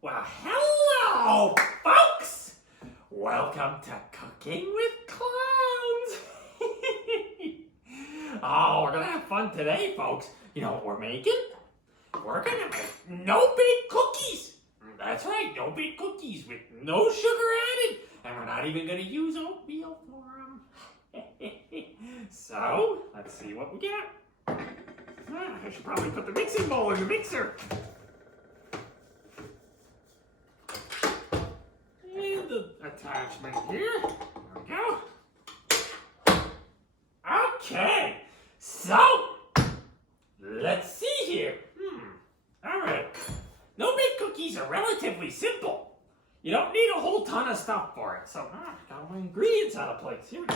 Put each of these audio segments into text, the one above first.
Well, hello, folks! Welcome to Cooking with Clowns! Oh, we're gonna have fun today, folks. You know what we're making? We're gonna make no-bake cookies! That's right, no-bake cookies with no sugar added. And we're not even gonna use oatmeal for them. So, let's see what we got. I should probably put the mixing bowl in the mixer. And the attachment here. There we go. Okay, so let's see here. All right. No-bake cookies are relatively simple. You don't need a whole ton of stuff for it. So, got all my ingredients out of place. Here we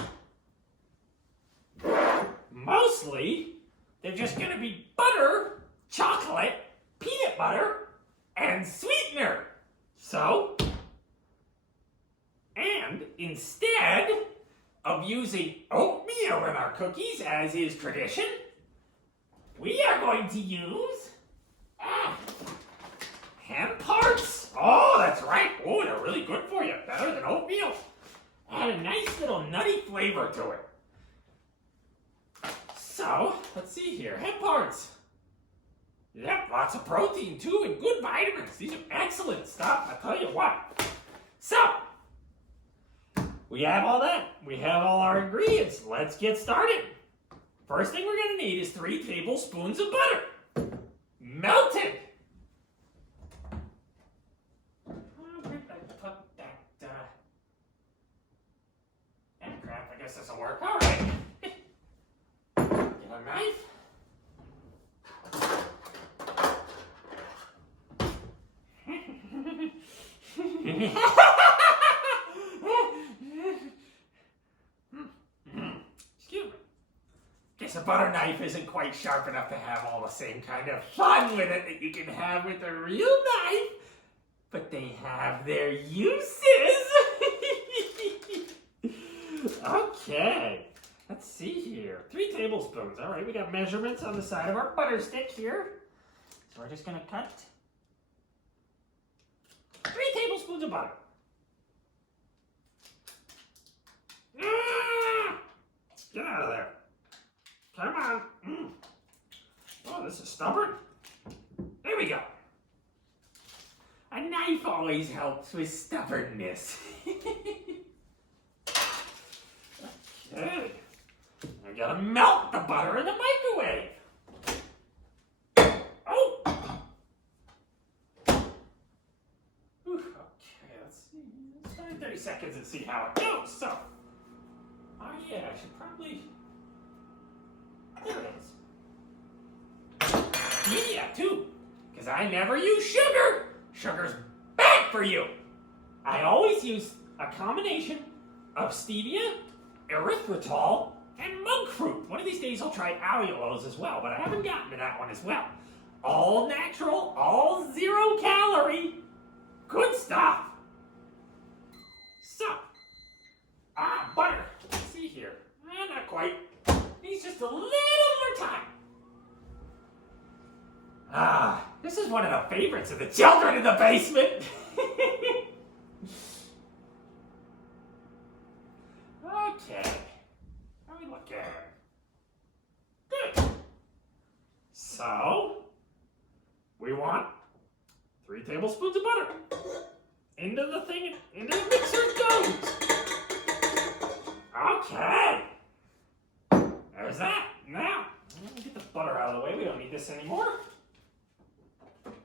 go. Mostly, they're just going to be butter, chocolate, peanut butter, and sweetener. So, and instead of using oatmeal in our cookies, as is tradition, we are going to use hemp parts. Oh, that's right. Oh, they're really good for you. Better than oatmeal. Add a nice little nutty flavor to it. So, let's see here. Hemp parts. Yep, lots of protein too and good vitamins. These are excellent stuff, I tell you what. So, we have all that. We have all our ingredients. Let's get started. First thing we're going to need is 3 tablespoons of butter. Melted. Where did I put that? Crap, I guess this will work. All right. Get a knife. Excuse me. Guess a butter knife isn't quite sharp enough to have all the same kind of fun with it that you can have with a real knife, but they have their uses. Okay, let's see here. 3 tablespoons. All right, we got measurements on the side of our butter stick here. So we're just going to cut 3 tablespoons of butter. Get out of there. Come on. Oh, this is stubborn. There we go. A knife always helps with stubbornness. Okay. I gotta melt the butter in the microwave. Oh! Okay, let's see. Let's try 30 seconds and see how it goes. So, oh yeah, I should probably... There it is. Media, too. Because I never use sugar. Sugar's bad for you. I always use a combination of stevia, erythritol, and monk fruit. One of these days I'll try allulose as well, but I haven't gotten to that one as well. All natural, all 0 calorie. Good stuff. So, butter. Let's see here. Not quite. Needs just a little more time. This is one of the favorites of the children in the basement. Okay. How we look at it? Good. So, we want 3 tablespoons of butter. Into the thing, into the mixer it goes. Okay. There's that. Now, get the butter out of the way. We don't need this anymore.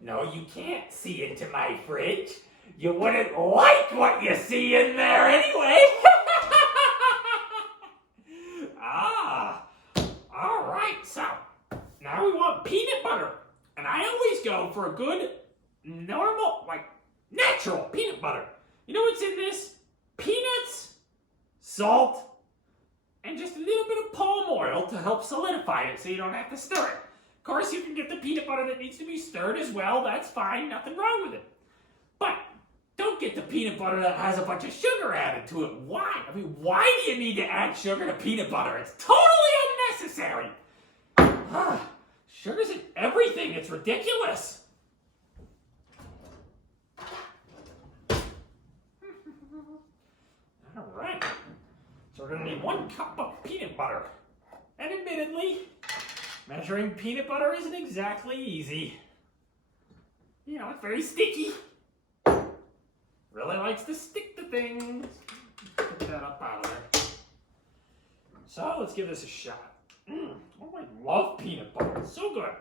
No, you can't see into my fridge. You wouldn't like what you see in there anyway. All right. So, now we want peanut butter. And I always go for a good, normal, natural peanut butter. You know what's in this? Peanuts, salt, and just a little bit of palm oil to help solidify it so you don't have to stir it. Of course, you can get the peanut butter that needs to be stirred as well. That's fine. Nothing wrong with it. But don't get the peanut butter that has a bunch of sugar added to it. Why? I mean, why do you need to add sugar to peanut butter? It's totally unnecessary. Sugar's in everything. It's ridiculous. we're going to need 1 cup of peanut butter. And admittedly, measuring peanut butter isn't exactly easy. You know, it's very sticky. Really likes to stick to things. Get that up out of there. So let's give this a shot. Oh, I love peanut butter. It's so good.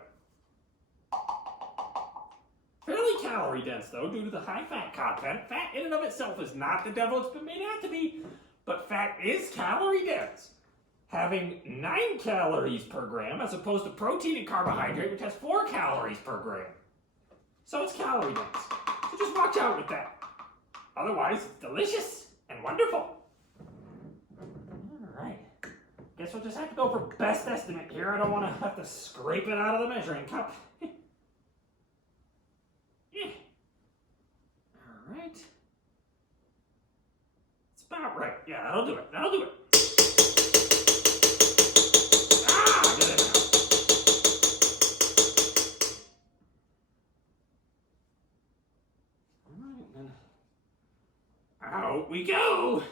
Fairly calorie dense though, due to the high fat content. Fat in and of itself is not the devil it's been made out to be, but fat is calorie dense. Having 9 calories per gram as opposed to protein and carbohydrate, which has 4 calories per gram. So it's calorie dense. So just watch out with that. Otherwise, it's delicious and wonderful. Alright. Guess we'll just have to go for best estimate here. I don't want to have to scrape it out of the measuring cup. Alright. It's about right. Yeah, that'll do it. That'll do it. Ah, get it out. Alright, then. Out we go.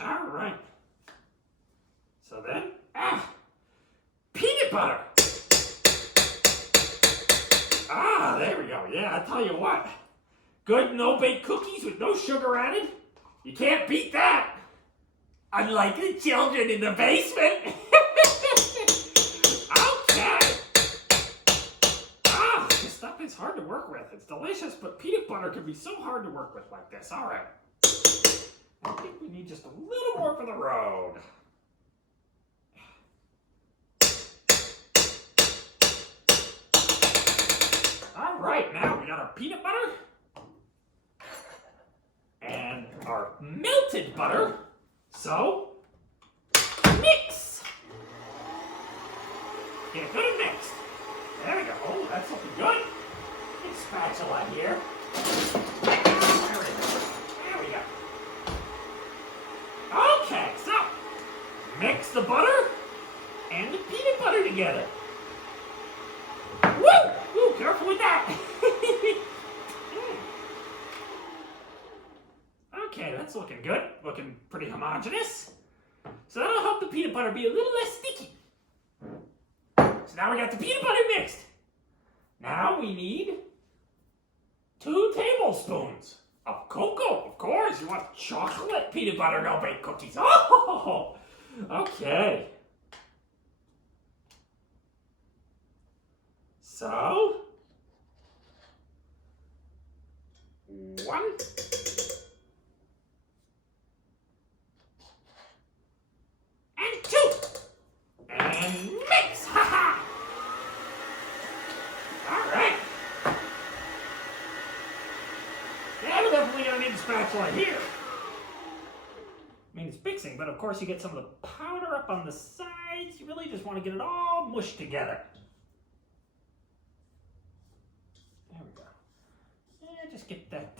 Alright. So then, peanut butter. Ah, there we go. Yeah, I tell you what. Good no-bake cookies with no sugar added. You can't beat that. Unlike the children in the basement. Okay. Ah, this stuff is hard to work with. It's delicious, but peanut butter can be so hard to work with like this. All right. I think we need just a little more for the road. All right, now we got our peanut butter and our melted butter. So, mix. Get good and mixed. There we go. Oh, that's looking good. Big spatula here. There we go. Okay, so mix the butter and the peanut butter together. Woo! Ooh, careful with that. Okay, that's looking good. Looking pretty homogeneous. So that'll help the peanut butter be a little less sticky. So now we got the peanut butter mixed. Now we need 2 tablespoons of cocoa. Of course, you want chocolate peanut butter no-bake cookies. Oh, okay. So, 1. And 2. And mix. Ha ha. All right. Yeah, we're definitely gonna need a spatula here. I mean, it's mixing, but of course you get some of the powder up on the sides. You really just want to get it all mushed together. There we go. Yeah, just get that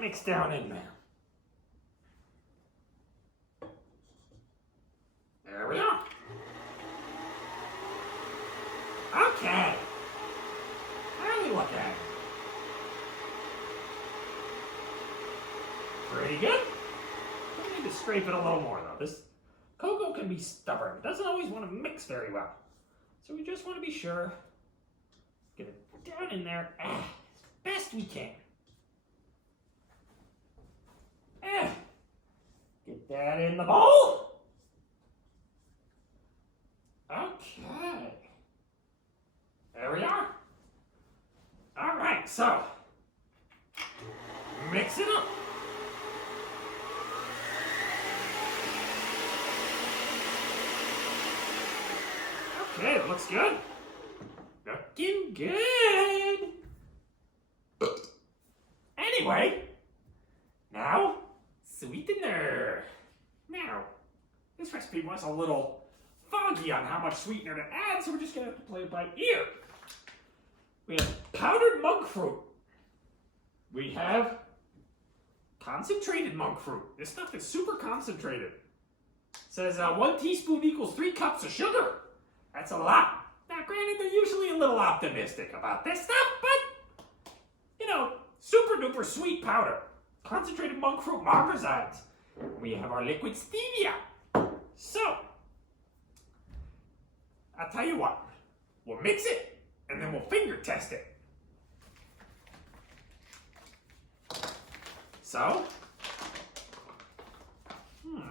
mixed down in there. There we are. Okay. How do we look at it? Pretty good. We need to scrape it a little more though. This cocoa can be stubborn. It doesn't always want to mix very well. So we just want to be sure. Get it down in there as best we can. Get that in the bowl. Okay. There we are. All right, so mix it up. Okay, it looks good. Looking good. Anyway, now sweetener. Now, this recipe was a little foggy on how much sweetener to add, so we're just gonna have to play it by ear. We have powdered monk fruit. We have concentrated monk fruit. This stuff is super concentrated. It says 1 teaspoon equals 3 cups of sugar. That's a lot. Now, granted, they're usually a little optimistic about this stuff, but, you know, super duper sweet powder. concentrated monk fruit marmosites. We have our liquid stevia. So, I'll tell you what, we'll mix it and then we'll finger test it. So, now,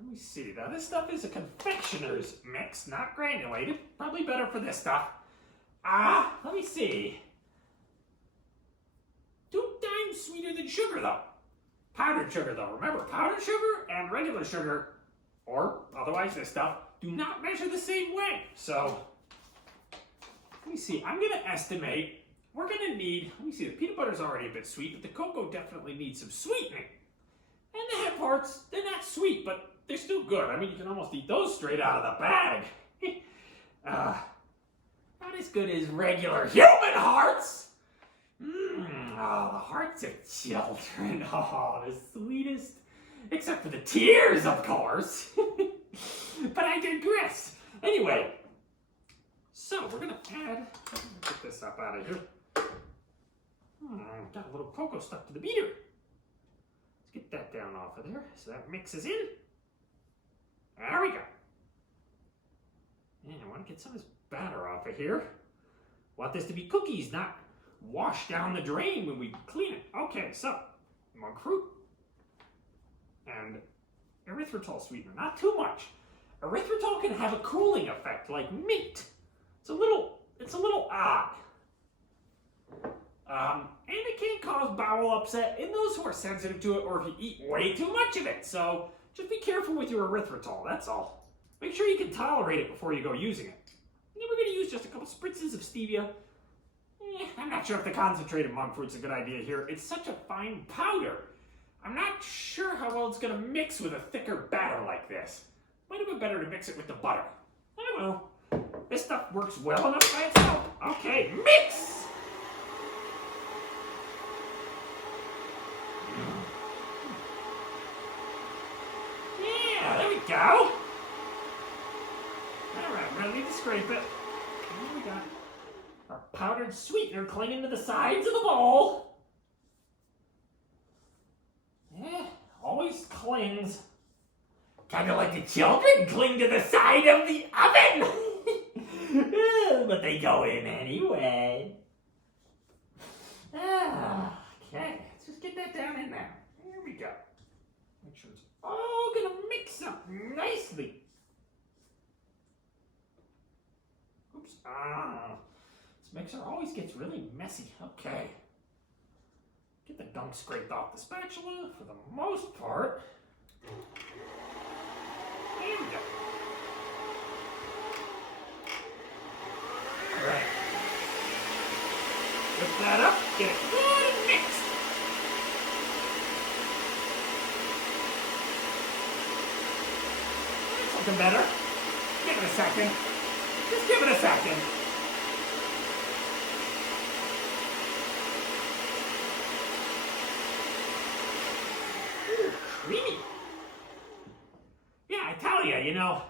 let me see. Now, this stuff is a confectioner's mix, not granulated. Probably better for this stuff. Let me see. 2 times sweeter than sugar, though. Powdered sugar, though. Remember, powdered sugar and regular sugar, or otherwise this stuff, do not measure the same way. So, let me see. I'm going to estimate we're going to need, let me see, the peanut butter's already a bit sweet, but the cocoa definitely needs some sweetening. And the hemp hearts, they're not sweet, but they're still good. I mean, you can almost eat those straight out of the bag. Not as good as regular human hearts. Oh, the hearts of children. Oh, the sweetest. Except for the tears, of course. But I digress. Anyway, so we're going to add, get this up out of here. Got a little cocoa stuck to the beater. Let's get that down off of there so that mixes in. There we go. And I want to get some of this batter off of here. Want this to be cookies, not wash down the drain when we clean it. Okay, so monk fruit and erythritol sweetener. Not too much. Erythritol can have a cooling effect like mint. It's a little odd. And it can cause bowel upset in those who are sensitive to it or if you eat way too much of it. So just be careful with your erythritol, that's all. Make sure you can tolerate it before you go using it. And then we're going to use just a couple spritzes of stevia. I'm not sure if the concentrated monk fruit's a good idea here. It's such a fine powder. I'm not sure how well it's going to mix with a thicker batter like this. Might have been better to mix it with the butter. I don't know. This stuff works well enough by itself. Okay, mix! Yeah, there we go. Alright, we're going to need to scrape it. There we go. Our powdered sweetener clinging to the sides of the bowl. Yeah, always clings. Kind of like the children cling to the side of the oven. But they go in anyway. Okay, let's just get that down in there. There we go. Make sure it's all gonna mix up nicely. Oops. This mixer always gets really messy. Okay. Get the gunk scraped off the spatula for the most part. There we go. Alright. Lift that up, get it good and mixed. That's something better. Give it a second. Just give it a second. Ooh, creamy. Yeah, I tell you, you know.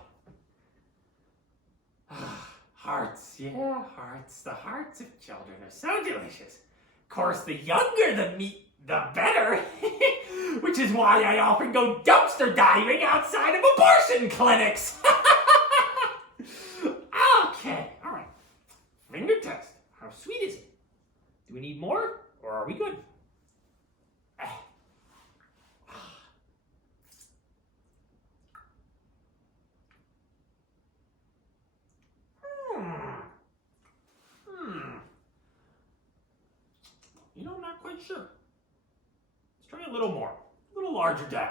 Hearts, yeah, hearts. The hearts of children are so delicious. Of course, the younger the meat, the better. Which is why I often go dumpster diving outside of abortion clinics. Okay, all right. Finger test. How sweet is it? Do we need more, or are we good? You know, I'm not quite sure. Let's try a little more. A little larger dab.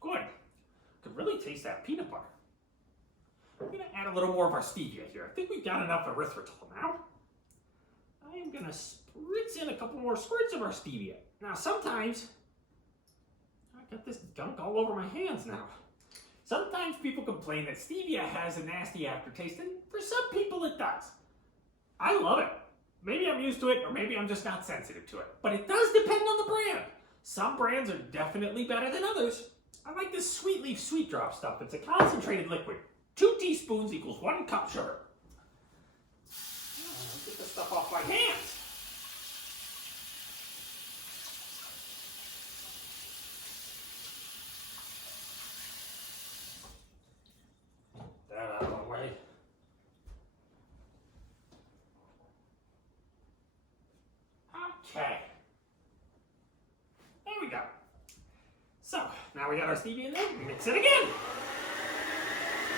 Good. Could really taste that peanut butter. I'm going to add a little more of our stevia here. I think we've got enough erythritol now. I am going to spritz in a couple more squirts of our stevia. Now, sometimes I got this gunk all over my hands now. Sometimes people complain that stevia has a nasty aftertaste, and for some people it does. I love it. Maybe I'm used to it, or maybe I'm just not sensitive to it. But it does depend on the brand. Some brands are definitely better than others. I like this Sweet Leaf Sweet Drop stuff. It's a concentrated liquid. 2 teaspoons equals 1 cup sugar. Get this stuff off my hands. Get that out of the way. Okay. There we go. So, now we got our stevia in there. Mix it again.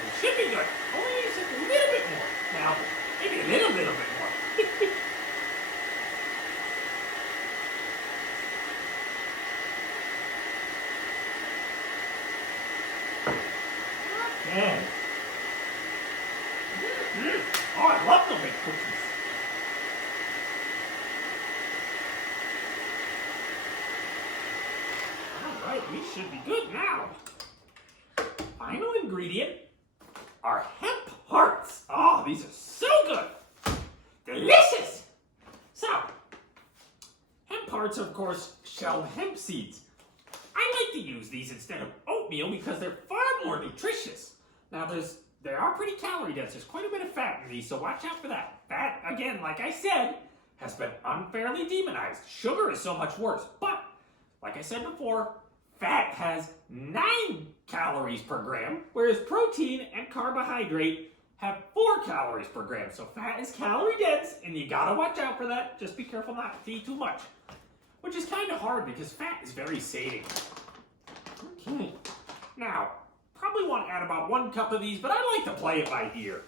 It should be good. Only just a little bit more. Now, maybe a little bit more. Okay. Oh, I love the baked cookies. Alright, we should be good now. Final ingredient are hemp hearts. Oh, these are so good. Delicious. So, hemp hearts are, of course, shelled hemp seeds. I like to use these instead of oatmeal because they're far more nutritious. Now, they are pretty calorie dense. There's quite a bit of fat in these, so watch out for that. Fat, again, like I said, has been unfairly demonized. Sugar is so much worse. But, like I said before, fat has 9 calories per gram, whereas protein and carbohydrate have 4 calories per gram. So fat is calorie dense, and you gotta watch out for that. Just be careful not to eat too much. Which is kind of hard because fat is very sating. Okay. Now, probably want to add about 1 cup of these, but I like to play it by ear.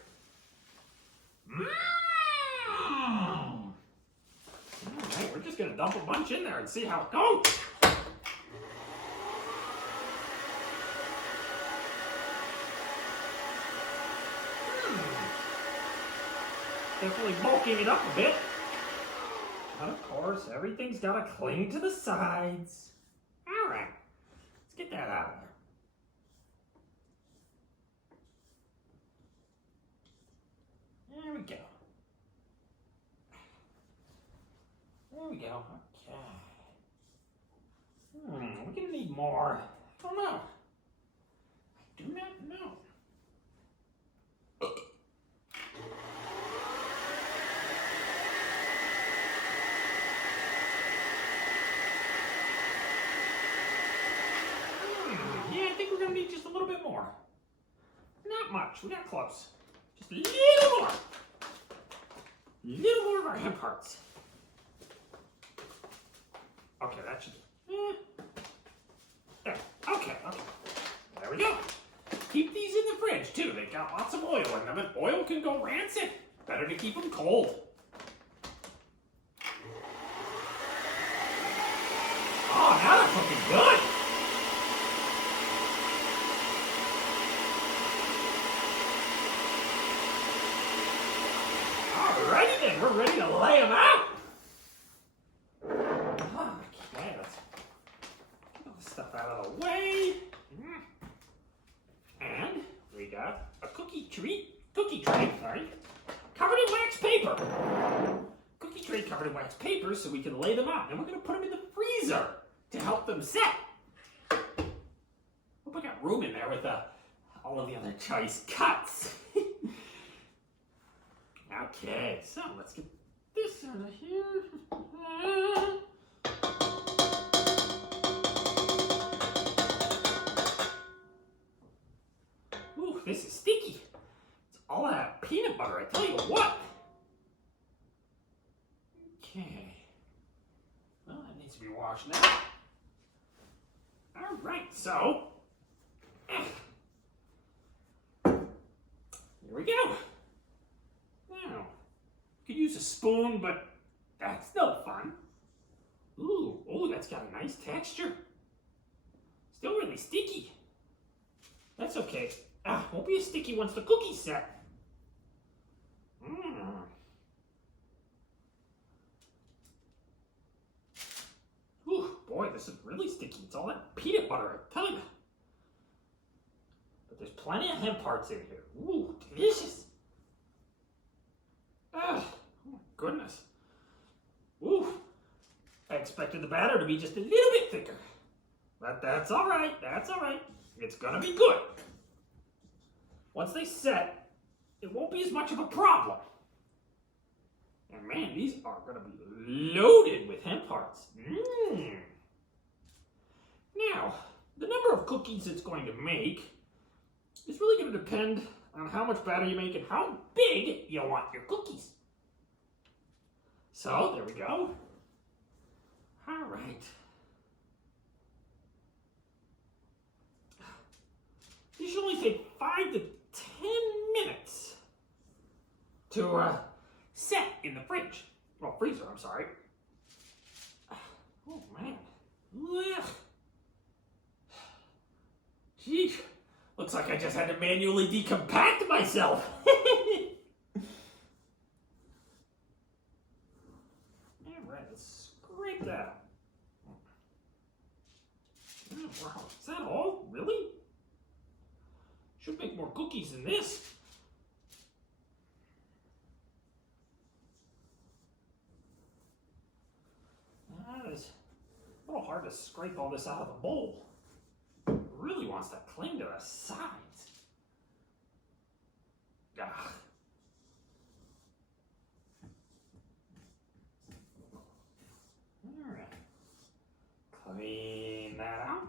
Alright, we're just going to dump a bunch in there and see how it goes. Definitely bulking it up a bit. But of course, everything's got to cling to the sides. Alright, let's get that out of there. There we go. There we go. Okay. We're going to need more. I don't know. I do not know. Yeah, I think we're going to need just a little bit more. Not much. We got close. Just a little more. A little more of our hemp hearts. Okay, that should be. There. Okay. There we go. Keep these in the fridge, too. They've got lots of oil in them, and oil can go rancid. Better to keep them cold. Oh, now they're looking good. Alrighty then, we're ready to lay them out. Okay, let's get all this stuff out of the way. And we got a cookie tray, covered in wax paper. Cookie tray covered in wax paper so we can lay them out. And we're going to put them in the freezer to help them set. Hope I got room in there with all of the other choice cuts. Okay, so let's get this out of here. Ooh, this is sticky. It's all that peanut butter, I tell you what. Okay. Well, that needs to be washed now. All right, so here we go. Now, you could use a spoon, but that's no fun. Ooh, that's got a nice texture. Still really sticky. That's okay. Won't be as sticky once the cookie's set. Ooh, boy, this is really sticky. It's all that peanut butter, I tell you. But there's plenty of hemp hearts in here. Ooh, delicious. Oh my goodness. Ooh, I expected the batter to be just a little bit thicker. But that's all right. That's all right. It's gonna be good. Once they set, it won't be as much of a problem. And man, these are gonna be loaded with hemp hearts. Now, the number of cookies it's going to make is really going to depend on how much batter you make and how big you want your cookies. So, there we go. All right. These should only take 5 to 10 minutes to set in the fridge. Well, freezer, I'm sorry. Oh, man. Ugh. Gee, looks like I just had to manually decompact myself. Alright, let's scrape that. Oh, wow, is that all? Really? Should make more cookies than this. It's a little hard to scrape all this out of the bowl. Really wants to cling to the sides. Ah. All right. Clean that out.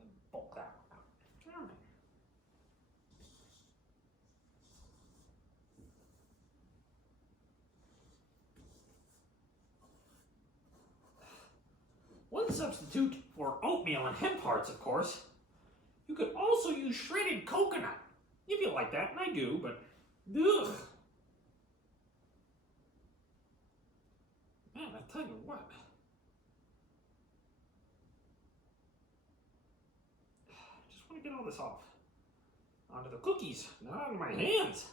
And bulk that out. All right. One substitute for oatmeal and hemp hearts, of course, you could also use shredded coconut. If you like that, and I do, but ugh. Man, I tell you what. I just want to get all this off. Onto the cookies, not on my hands.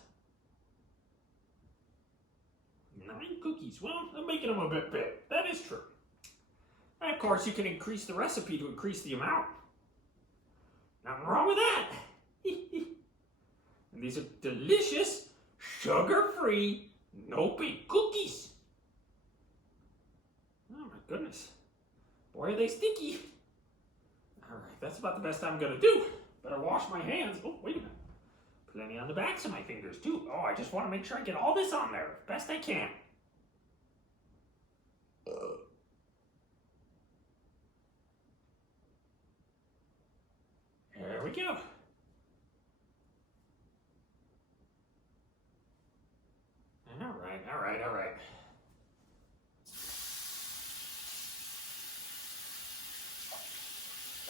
9 cookies. Well, I'm making them a bit big. That is true. And of course, you can increase the recipe to increase the amount. Nothing wrong with that. And these are delicious, sugar-free, no-bake cookies. Oh my goodness. Boy, are they sticky. All right, that's about the best I'm gonna do. Better wash my hands. Oh, wait a minute. Plenty on the backs of my fingers too. Oh, I just want to make sure I get all this on there best I can. There we go. All right.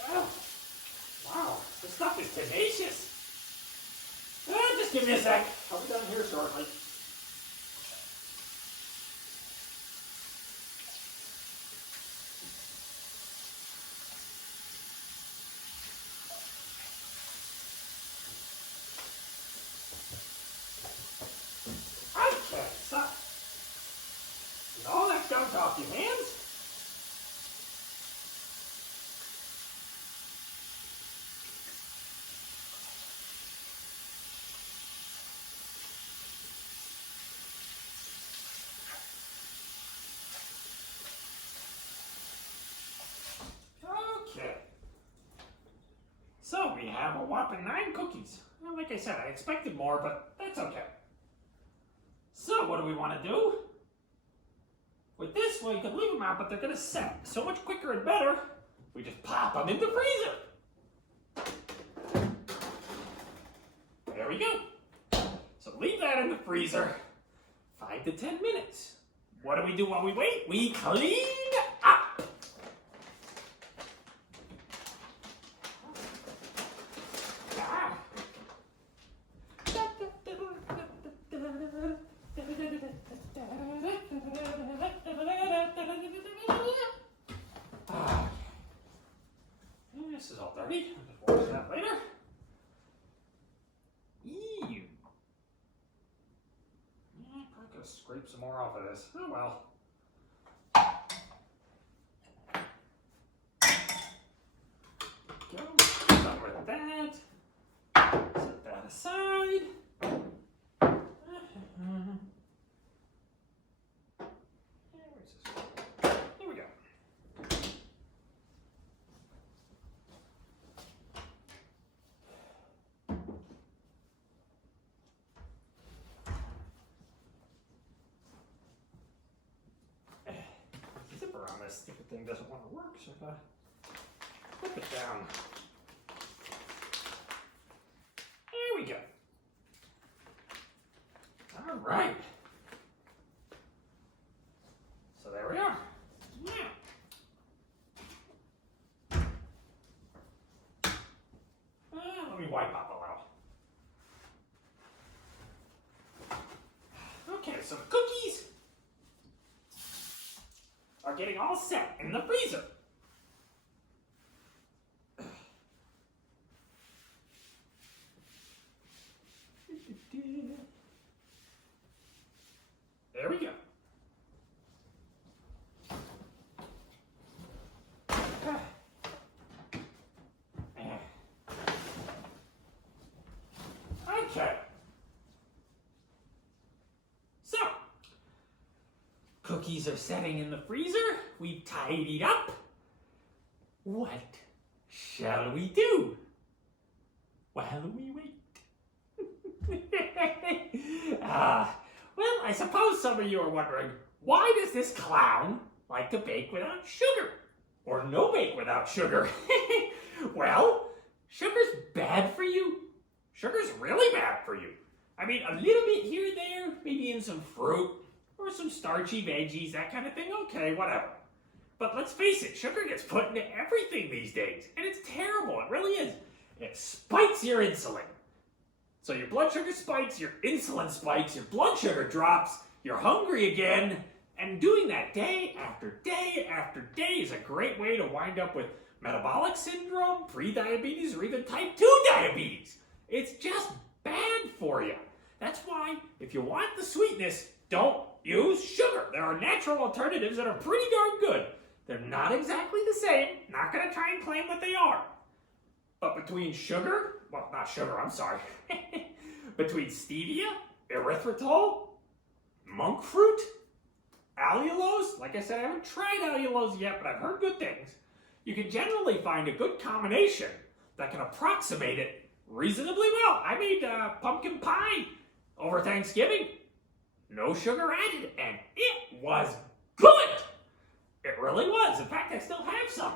Oh, wow, this stuff is tenacious. Just give me a sec. I'll be done here shortly. All that gunk off your hands. Okay. So we have a whopping 9 cookies. Well, like I said, I expected more, but that's okay. So what do we want to do? With this, well, you can leave them out, but they're going to set so much quicker and better. We just pop them in the freezer. There we go. So leave that in the freezer 5 to 10 minutes. What do we do while we wait? We clean up. This is all dirty. I'll just wash that later. Ew. Probably gotta scrape some more off of this. Oh well. Go. Done with that. Set that aside. There stupid thing doesn't want to work, so if I flip it down. There we go. All right. So there we are. Yeah. Let me wipe up a little. Okay, so the cookies are getting all set in the freezer. There we go. Okay. So, cookies are setting in the freezer. We've tidied up. What shall we do while we wait? Well, I suppose some of you are wondering, why does this clown like to bake without sugar? Or no bake without sugar? Well, sugar's bad for you. Sugar's really bad for you. I mean, a little bit here and there, maybe in some fruit, or some starchy veggies, that kind of thing, okay, whatever. But let's face it, sugar gets put into everything these days, and it's terrible, it really is. It spikes your insulin. So your blood sugar spikes, your insulin spikes, your blood sugar drops, you're hungry again, and doing that day after day after day is a great way to wind up with metabolic syndrome, pre-diabetes, or even type 2 diabetes. It's just bad for you. That's why, if you want the sweetness, don't use sugar. There are natural alternatives that are pretty darn good. They're not exactly the same. Not going to try and claim that they are. But between sugar, well, not sugar, I'm sorry. Between stevia, erythritol, monk fruit, allulose, like I said, I haven't tried allulose yet, but I've heard good things. You can generally find a good combination that can approximate it reasonably well. I made pumpkin pie over Thanksgiving. No sugar added, and it was good. It really was. In fact, I still have some.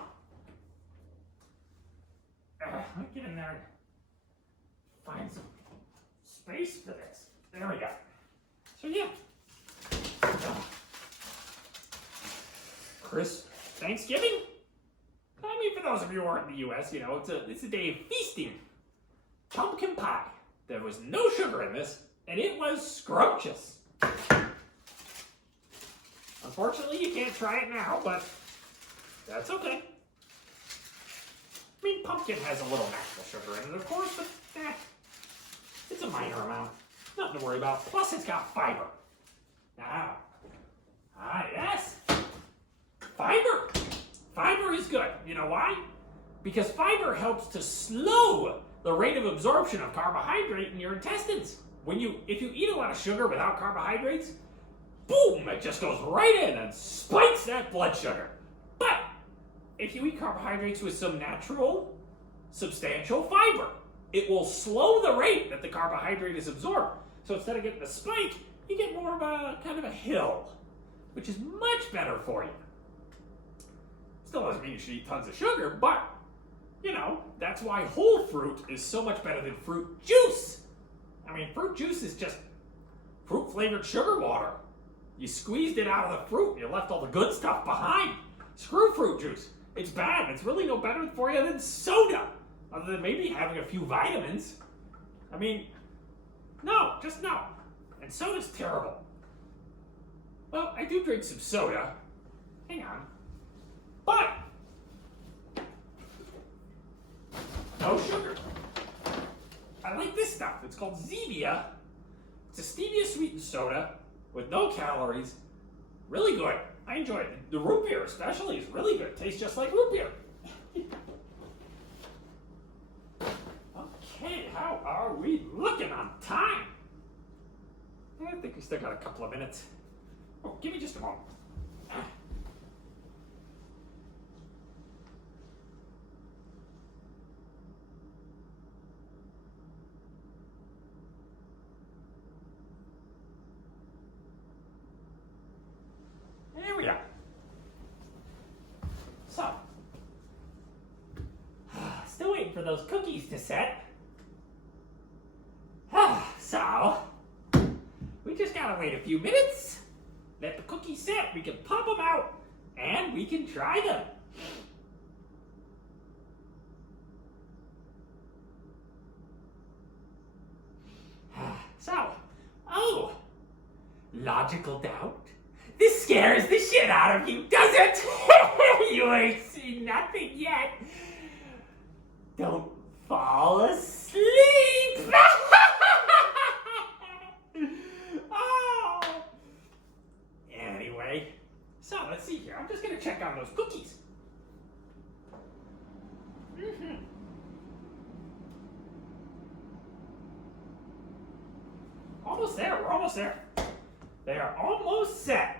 Let me get in there and find some space for this. There we go. So yeah. Thanksgiving? I mean, for those of you who aren't in the U.S., you know, it's a day of feasting. Pumpkin pie. There was no sugar in this, and it was scrumptious. Unfortunately, you can't try it now, but that's okay. I mean, pumpkin has a little natural sugar in it, of course, but it's a minor amount. Nothing to worry about. Plus, it's got fiber. Now, yes. Fiber. Fiber is good. You know why? Because fiber helps to slow the rate of absorption of carbohydrate in your intestines. If you eat a lot of sugar without carbohydrates, boom, it just goes right in and spikes that blood sugar. But if you eat carbohydrates with some natural, substantial fiber, it will slow the rate that the carbohydrate is absorbed. So instead of getting a spike, you get more of a kind of a hill, which is much better for you. Still doesn't mean you should eat tons of sugar, but, you know, that's why whole fruit is so much better than fruit juice. I mean, fruit juice is just fruit-flavored sugar water. You squeezed it out of the fruit and you left all the good stuff behind. Screw fruit juice. It's bad. It's really no better for you than soda, other than maybe having a few vitamins. I mean, no, just no. And soda's terrible. Well, I do drink some soda. Hang on. But no sugar. I like this stuff. It's called Zevia. It's a stevia sweetened soda with no calories. Really good. I enjoy it. The root beer especially is really good. It tastes just like root beer. Okay, how are we looking on time? I think we still got a couple of minutes. Oh, give me just a moment. There we are. those cookies to set. So, we just gotta wait a few minutes, let the cookies set, we can pop them out, and we can try them. So, oh, logical doubt? This scares the shit out of you, does it? You ain't seen nothing yet. Don't fall asleep. Oh. Anyway, so let's see here. I'm just gonna check on those cookies. Almost there. We're almost there. They are almost set.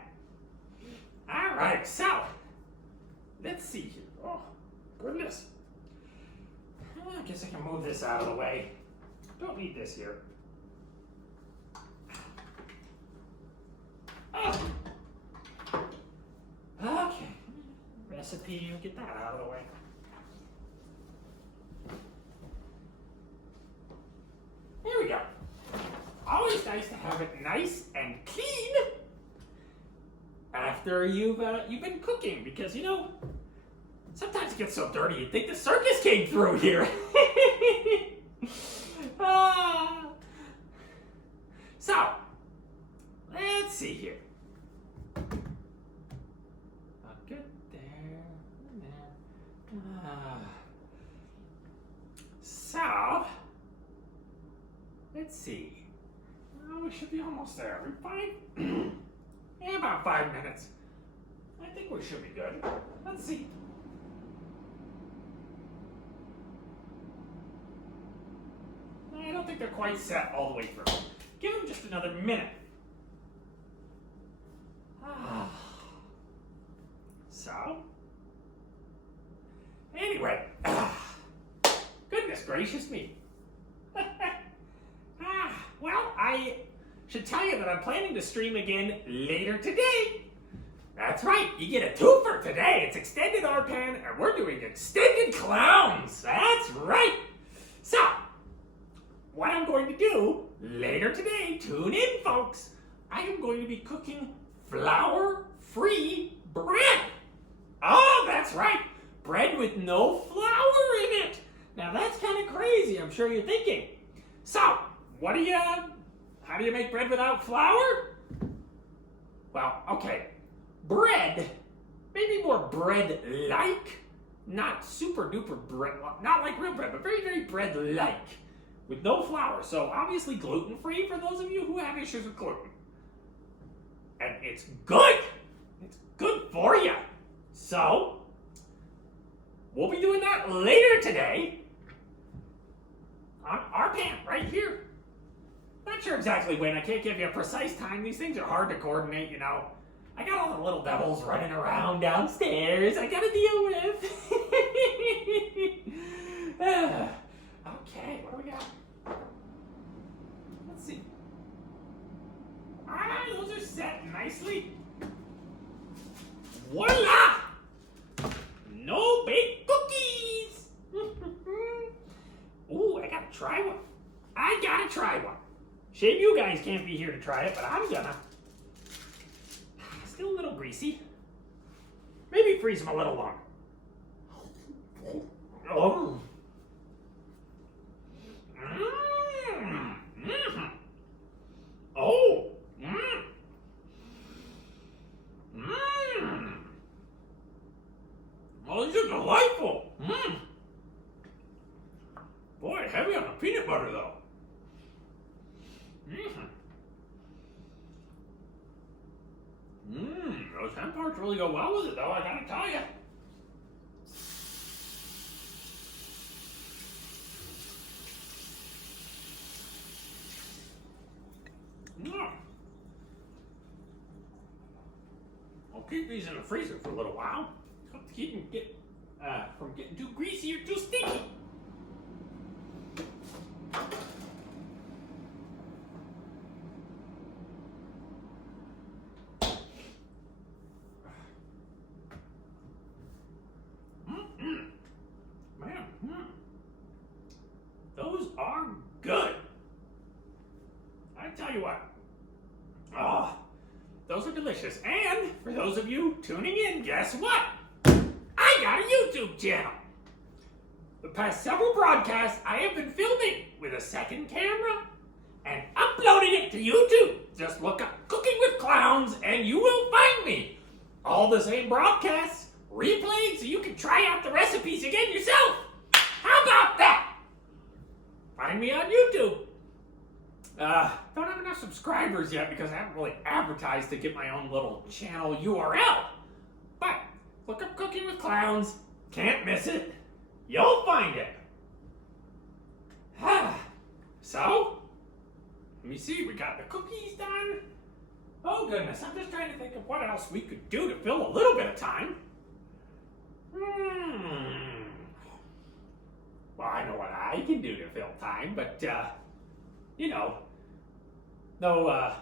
All right, so let's see here. Oh, goodness. I guess I can move this out of the way. Don't need this here. Oh. Okay. Recipe, get that out of the way. There we go. Always nice to have it nice and clean after you've been cooking, because you know sometimes it gets so dirty you'd think the circus came through here. So let's see here. Good there. So let's see. Oh, we should be almost there. We're fine. Yeah, about 5 minutes. I think we should be good. Let's see. I don't think they're quite set all the way through. Give them just another minute. So, anyway, goodness gracious me. Well, I should tell you that I'm planning to stream again later today. That's right, you get a twofer today. It's extended RPAN, and we're doing extended clowns. That's right. So, what I'm going to do later today, tune in, folks. I am going to be cooking flour-free bread. Oh, that's right. Bread with no flour in it. Now, that's kind of crazy, I'm sure you're thinking. So, how do you make bread without flour? Well, okay, bread, maybe more bread-like, not super duper bread, not like real bread, but very, very bread-like, with no flour. So obviously gluten-free for those of you who have issues with gluten. And it's good. It's good for you. So, we'll be doing that later today on RPAN right here. Not sure exactly when. I can't give you a precise time. These things are hard to coordinate, you know. I got all the little devils running around downstairs I gotta deal with. Okay, what do we got? Let's see. Those are set nicely. Voila! No baked cookies! Ooh, I gotta try one. I gotta try one. Shame you guys can't be here to try it, but I'm gonna. Still a little greasy. Maybe freeze them a little longer. Oh. Oh. Oh, these are delightful. Boy, heavy on the peanut butter though. Those hemp parts really go well with it though, I gotta tell you. I'll keep these in the freezer for a little while. Help to keep them from getting too greasy or too sticky. Man, you what. Oh, those are delicious. And for those of you tuning in, guess what? I got a YouTube channel. The past several broadcasts, I have been filming with a second camera and uploading it to YouTube. Just look up Cooking with Clowns and you will find me. All the same broadcasts, replayed so you can try out the recipes again yourself. How about that? Find me on YouTube. Don't have enough subscribers yet because I haven't really advertised to get my own little channel URL. But look up Cooking with Clowns. Can't miss it. You'll find it. So, let me see. We got the cookies done. Oh goodness, I'm just trying to think of what else we could do to fill a little bit of time. Well, I know what I can do to fill time, but, you know, no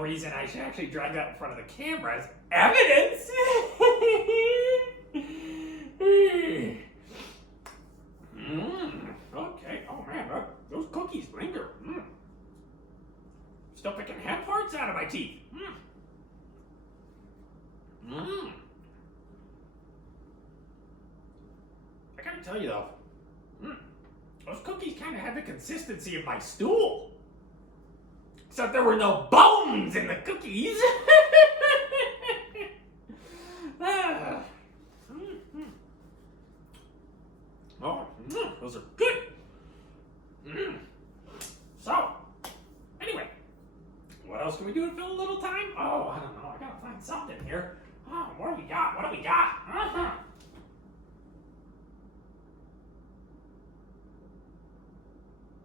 reason I should actually drag that in front of the camera as evidence. Okay. Oh man, those cookies linger. Still picking hemp hearts out of my teeth. I gotta tell you though, those cookies kind of had the consistency of my stool. Except there were no bones in the cookies. Those are good. So, anyway, what else can we do to fill a little time? Oh, I don't know. I gotta find something here. Oh, what do we got? What do we got?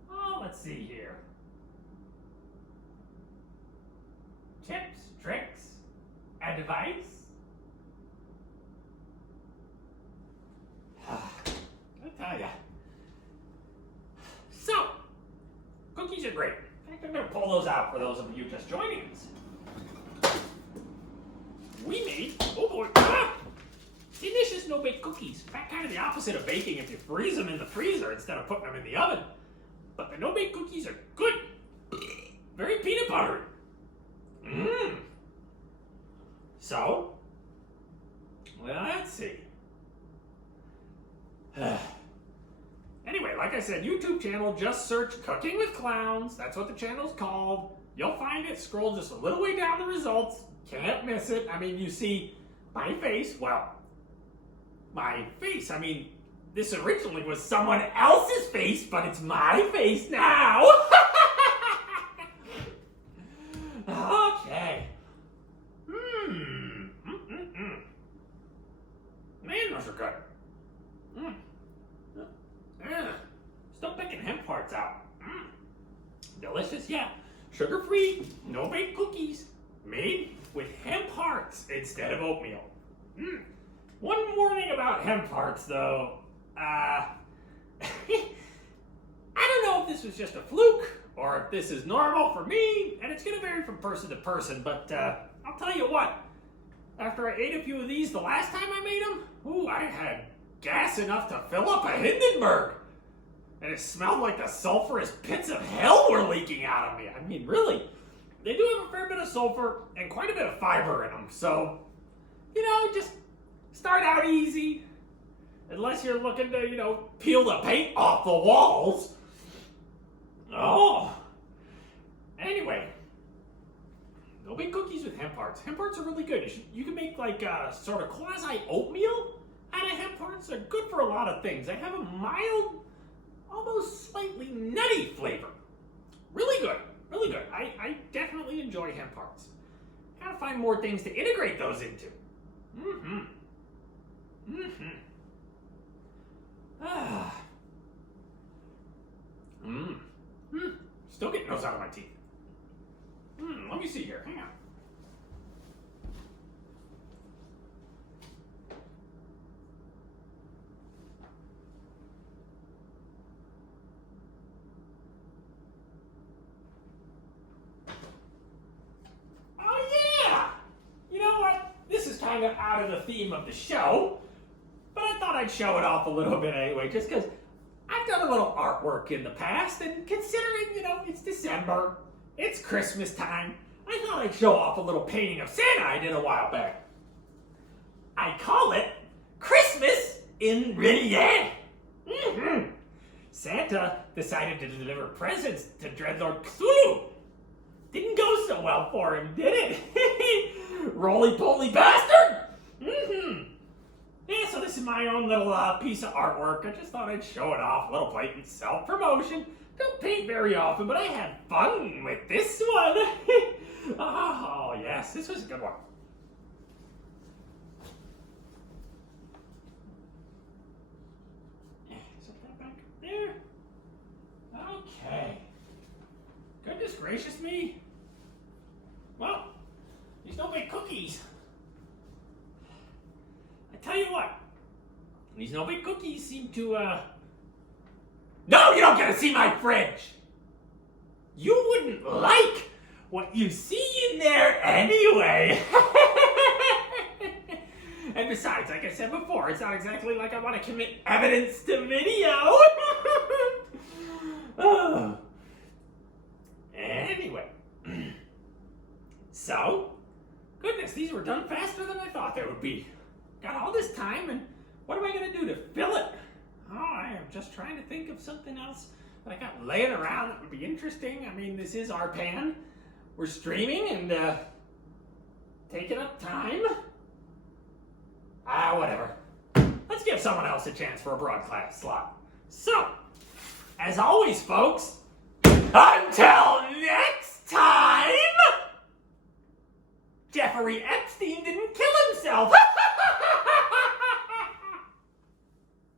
Oh, let's see here. Tips, tricks, advice. I tell ya. So, cookies are great. In fact, I'm going to pull those out for those of you just joining us. We made, oh boy, delicious no-bake cookies. In fact, kind of the opposite of baking if you freeze them in the freezer instead of putting them in the oven. But the no-bake cookies are good. Very peanut buttery. So, well, let's see. Anyway, like I said, YouTube channel, just search Cooking with Clowns. That's what the channel's called. You'll find it. Scroll just a little way down the results. Can't miss it. I mean, you see my face. Well, my face. I mean, this originally was someone else's face, but it's my face now. Okay. Man, those are good. Still picking hemp parts out. Delicious, yeah. Sugar-free, no-bake cookies made with hemp hearts instead of oatmeal. One warning about hemp hearts, though. I don't know if this was just a fluke or if this is normal for me, and it's going to vary from person to person, but I'll tell you what. After I ate a few of these the last time I made them, I had gas enough to fill up a Hindenburg. And it smelled like the sulfurous pits of hell were leaking out of me. I mean, really. They do have a fair bit of sulfur and quite a bit of fiber in them. So, just start out easy. Unless you're looking to, peel the paint off the walls. Oh. Anyway. No-bake cookies with hemp hearts. Hemp hearts are really good. You can make like a sort of quasi-oatmeal out of hemp hearts. They're good for a lot of things. They have a mild, almost slightly nutty flavor. Really good. Really good. I definitely enjoy hemp hearts. Gotta find more things to integrate those into. Still getting those out of my teeth. Let me see here. Hang on. Oh yeah! You know what? This is kind of out of the theme of the show, but I thought I'd show it off a little bit anyway, just because I've done a little artwork in the past, and considering, it's December, It's Christmas time. I thought I'd show off a little painting of Santa I did a while back. I call it Christmas in Brienne. Santa decided to deliver presents to Dreadlord Cthulhu. Didn't go so well for him, did it? Roly-poly bastard! Yeah, so this is my own little piece of artwork. I just thought I'd show it off. A little blatant self-promotion. Don't paint very often, but I had fun with this one. Oh, yes, this was a good one. Set that back up there. Okay. Goodness gracious me. Well, these don't make cookies. I tell you what, these no big cookies seem to, No, you don't get to see my fridge! You wouldn't like what you see in there anyway! And besides, like I said before, it's not exactly like I want to commit evidence to video! Oh. Anyway. So, goodness, these were done faster than I thought they would be. Got all this time, and what am I going to do to fill it? Oh, I am just trying to think of something else that I got laying around that would be interesting. I mean, this is our pan. We're streaming and taking up time. Whatever. Let's give someone else a chance for a broadcast slot. So, as always, folks, until next time, Jeffrey Epstein didn't kill himself.